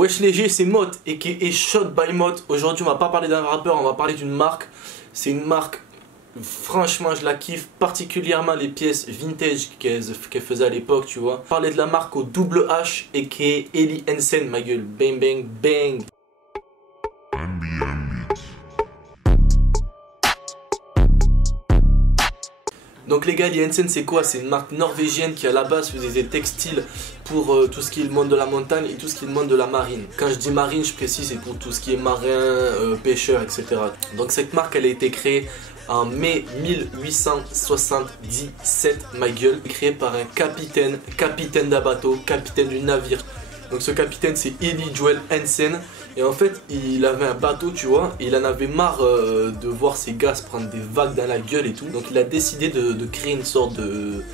Wesh léger, c'est Mot et qui est Shot by Mot. Aujourd'hui, on va pas parler d'un rappeur, on va parler d'une marque. C'est une marque, franchement, je la kiffe, particulièrement les pièces vintage qu'elle faisait à l'époque, tu vois. Parler de la marque au double H et qui est Eli Hansen, ma gueule. Bang, bang, bang. Donc les gars, Eli Hansen c'est quoi? C'est une marque norvégienne qui à la base faisait des textiles pour tout ce qui est le monde de la montagne et tout ce qui est le monde de la marine. Quand je dis marine, je précise, c'est pour tout ce qui est marin, pêcheur, etc. Donc cette marque, elle a été créée en mai 1877, ma gueule, créée par un capitaine d'un bateau, capitaine du navire. Donc ce capitaine c'est Eli Joel Hansen. Et en fait il avait un bateau, tu vois, et il en avait marre de voir ses gars se prendre des vagues dans la gueule et tout. Donc il a décidé de créer une sorte de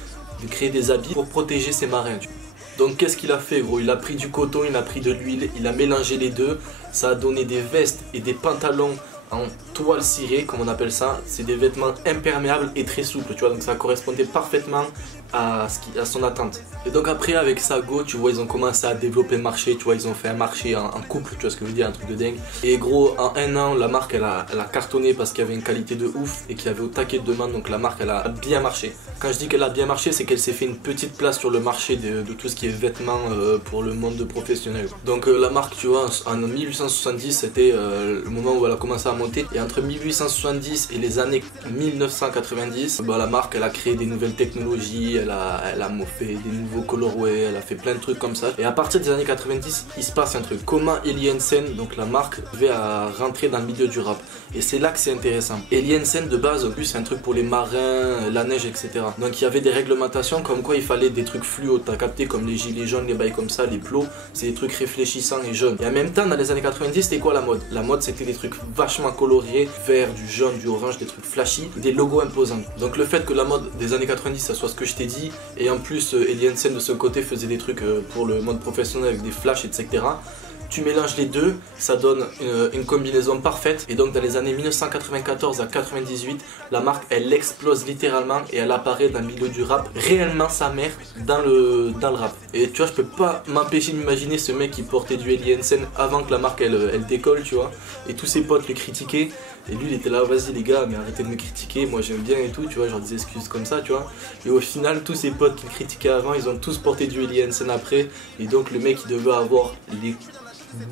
créer des habits pour protéger ses marins, tu vois. Donc qu'est-ce qu'il a fait, gros? Il a pris du coton, il a pris de l'huile, il a mélangé les deux. Ça a donné des vestes et des pantalons en toile cirée, comme on appelle ça. C'est des vêtements imperméables et très souples, tu vois. Donc ça correspondait parfaitement à son attente. Et donc après avec Sago, tu vois, ils ont commencé à développer le marché, tu vois, ils ont fait un marché en couple, tu vois ce que je veux dire, un truc de dingue. Et gros, en un an, la marque elle a cartonné parce qu'il y avait une qualité de ouf et qu'il y avait au taquet de demande, donc la marque elle a bien marché. Quand je dis qu'elle a bien marché, c'est qu'elle s'est fait une petite place sur le marché de tout ce qui est vêtements pour le monde de professionnel. Donc la marque, tu vois, en 1870, c'était le moment où elle a commencé à monter. Et entre 1870 et les années 1990, bah, la marque elle a créé des nouvelles technologies, elle a fait des nouveaux colorways, elle a fait plein de trucs comme ça. Et à partir des années 90, il se passe un truc. Comment Eli Hansen, donc la marque, devait rentrer dans le milieu du rap. Et c'est là que c'est intéressant. Eli Hansen de base, au plus c'est un truc pour les marins, la neige, etc. Donc il y avait des réglementations comme quoi il fallait des trucs fluo, t'as capté, comme les gilets jaunes, les bails comme ça, les plots, c'est des trucs réfléchissants et jaunes. Et en même temps, dans les années 90, c'était quoi la mode? La mode c'était des trucs vachement coloriés, vert, du jaune, du orange, des trucs flashy, des logos imposants. Donc le fait que la mode des années 90 ça soit ce que je t'ai dit, et en plus Eli Hansen de son côté faisait des trucs pour le monde professionnel avec des flashs, etc. Tu mélanges les deux, ça donne une combinaison parfaite. Et donc dans les années 1994 à 98, la marque elle explose littéralement et elle apparaît dans le milieu du rap, réellement sa mère dans le rap. Et tu vois, je peux pas m'empêcher d'imaginer ce mec qui portait du Eli Hansen avant que la marque elle décolle, tu vois. Et tous ses potes le critiquaient. Et lui il était là, vas-y les gars, mais arrêtez de me critiquer, moi j'aime bien et tout, tu vois, genre des excuses comme ça, tu vois. Et au final, tous ses potes qui le critiquaient avant, ils ont tous porté du Eli Hansen après. Et donc le mec il devait avoir les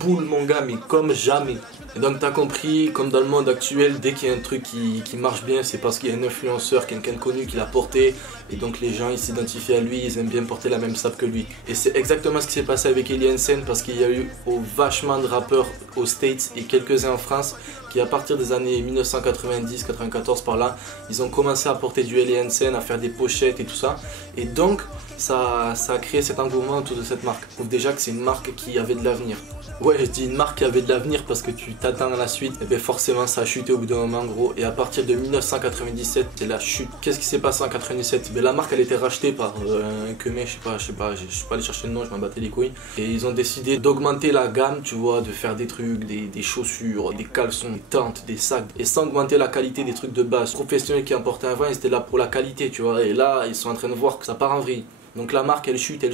boule mon gars, mais comme jamais. Et donc t'as compris, comme dans le monde actuel, dès qu'il y a un truc qui marche bien, c'est parce qu'il y a un influenceur, quelqu'un de connu qui l'a porté. Et donc les gens ils s'identifient à lui, ils aiment bien porter la même sape que lui. Et c'est exactement ce qui s'est passé avec Eli Hansen, parce qu'il y a eu vachement de rappeurs aux States et quelques-uns en France qui à partir des années 1990-94 par là, ils ont commencé à porter du Eli Hansen, à faire des pochettes et tout ça. Et donc ça a créé cet engouement autour de cette marque. Je trouve déjà que c'est une marque qui avait de l'avenir. Ouais, je dis une marque qui avait de l'avenir parce que tu t'attends à la suite, et bien forcément ça a chuté au bout d'un moment, gros. Et à partir de 1997, c'est la chute. Qu'est-ce qui s'est passé en 97? Ben, la marque elle a été rachetée par un Kemé, je sais pas allé chercher le nom, je m'en battais les couilles. Et ils ont décidé d'augmenter la gamme, tu vois, de faire des trucs, des chaussures, des caleçons, des tentes, des sacs, et sans augmenter la qualité des trucs de base. Les professionnels qui en portaient avant, ils étaient là pour la qualité, tu vois. Et là, ils sont en train de voir que ça part en vrille. Donc la marque elle chute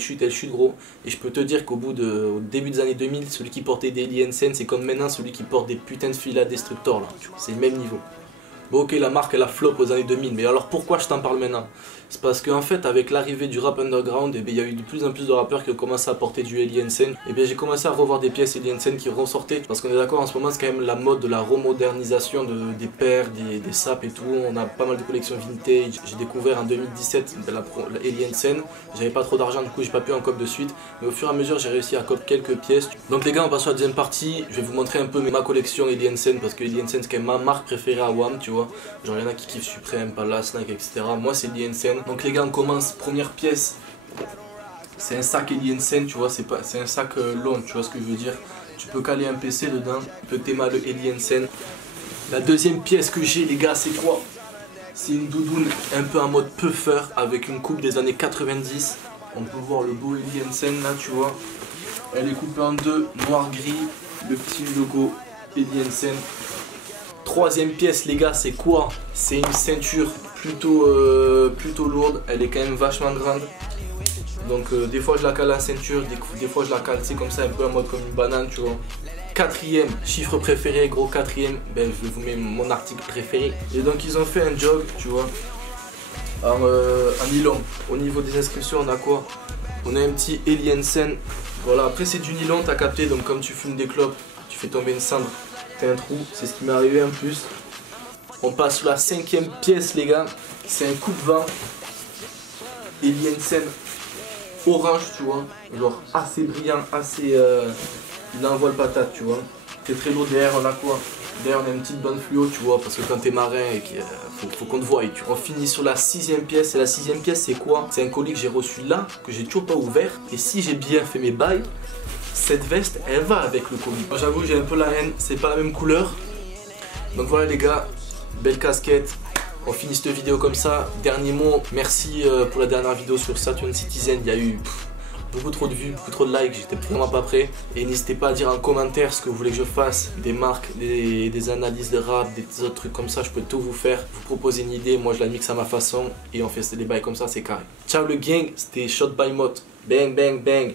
gros. Et je peux te dire au début des années 2000, celui qui portait des Eli Hansen c'est comme maintenant celui qui porte des putains de Fila Destructor là. C'est le même niveau. Bon ok, la marque elle a flop aux années 2000, mais alors pourquoi je t'en parle maintenant? C'est parce qu'en fait avec l'arrivée du rap underground, il y a eu de plus en plus de rappeurs qui ont commencé à porter du Eli Hansen. Et bien j'ai commencé à revoir des pièces Eli Hansen qui ressortaient. Parce qu'on est d'accord, en ce moment c'est quand même la mode de la remodernisation des paires, des sapes et tout. On a pas mal de collections vintage. J'ai découvert en 2017 la Eli Hansen. J'avais pas trop d'argent, du coup j'ai pas pu en cop de suite. Mais au fur et à mesure j'ai réussi à cop quelques pièces. Donc les gars, on passe sur la deuxième partie. Je vais vous montrer un peu ma collection Eli Hansen, parce que Eli Hansen c'est quand même ma marque préférée à WAM, tu vois. Genre il y en a qui kiffent Supreme, Palace, Nike, etc. Moi c'est Eli Hansen. Donc les gars, on commence. Première pièce, c'est un sac Eli Hansen, tu vois, c'est un sac long, tu vois ce que je veux dire. Tu peux caler un PC dedans, tu peux t'aimer le Eli Hansen. La deuxième pièce que j'ai les gars, c'est quoi? C'est une doudoune un peu en mode puffer avec une coupe des années 90. On peut voir le beau Eli Hansen là, tu vois. Elle est coupée en deux, noir-gris, le petit logo Eli Hansen. Troisième pièce les gars, c'est quoi? C'est une ceinture plutôt lourde, elle est quand même vachement grande. Donc des fois je la cale à la ceinture, des fois je la cale, c'est comme ça un peu en mode comme une banane, tu vois. Quatrième, chiffre préféré, gros quatrième, ben je vous mets mon article préféré. Et donc ils ont fait un jog, tu vois, en nylon. Au niveau des inscriptions, on a quoi? On a un petit Eliensen. Voilà, après c'est du nylon, t'as capté, donc comme tu fumes des clopes, tu fais tomber une cendre, t'as un trou, c'est ce qui m'est arrivé en plus. On passe sur la cinquième pièce les gars, c'est un coupe-vent Eliensen orange, tu vois, genre assez brillant, assez... il envoie le patate, tu vois. C'est très lourd. Derrière on a quoi? Derrière on a une petite bande fluo, tu vois, parce que quand t'es marin, faut qu'on te voie. On finit sur la sixième pièce, et la sixième pièce c'est quoi? C'est un colis que j'ai reçu là, que j'ai toujours pas ouvert. Et si j'ai bien fait mes bails, cette veste elle va avec le colis. J'avoue j'ai un peu la haine, c'est pas la même couleur. Donc voilà les gars, belle casquette. On finit cette vidéo comme ça. Dernier mot, merci pour la dernière vidéo sur Saturn Citizen. Il y a eu beaucoup trop de vues, beaucoup trop de likes, j'étais vraiment pas prêt. Et n'hésitez pas à dire en commentaire ce que vous voulez que je fasse. Des marques, des analyses de rap, des autres trucs comme ça, je peux tout vous faire. Vous proposez une idée, moi je la mixe à ma façon. Et on fait des bails comme ça, c'est carré. Ciao le gang, c'était Shot by Mot. Bang bang bang.